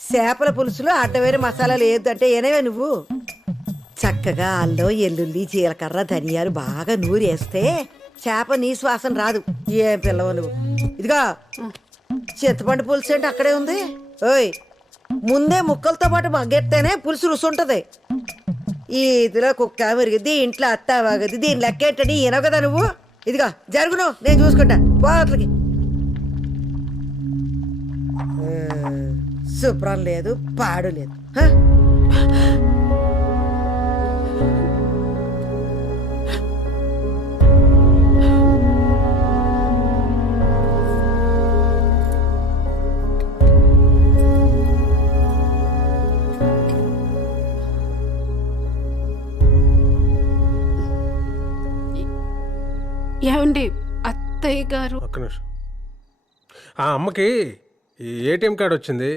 చేపల పులుసులో అడ్డమైన మసాలాలు ఏదంటే ఏనేవే నువ్వు చక్కగా అల్లం ఎల్లుల్లి జీలకర్ర ధనియాలు బాగా నూరేస్తే చేప నీ శ్వాసన రాదు. ఏం పిల్లవు నువ్వు. ఇదిగా చింతపండు పులుసు అంటే అక్కడే ఉంది. ఓయ్ ముందే ముక్కలతో పాటు మగ్గెత్తేనే పులుసు రుసు ఉంటది. ఈ ఇదిలో కుక్క మెరిగిద్ది, ఇంట్లో అత్త వాగది, దీని లెక్కేంటని ఈనవు కదా నువ్వు. ఇదిగా జరుగును, నేను చూసుకుంటా పోట్లకి. శుభ్రం లేదు, పాడు లేదు. ఏమండి అత్తయ్య గారు, ఒక్క నిమిషం. ఆ అమ్మకి ఈ ఏటీఎం కార్డు వచ్చింది,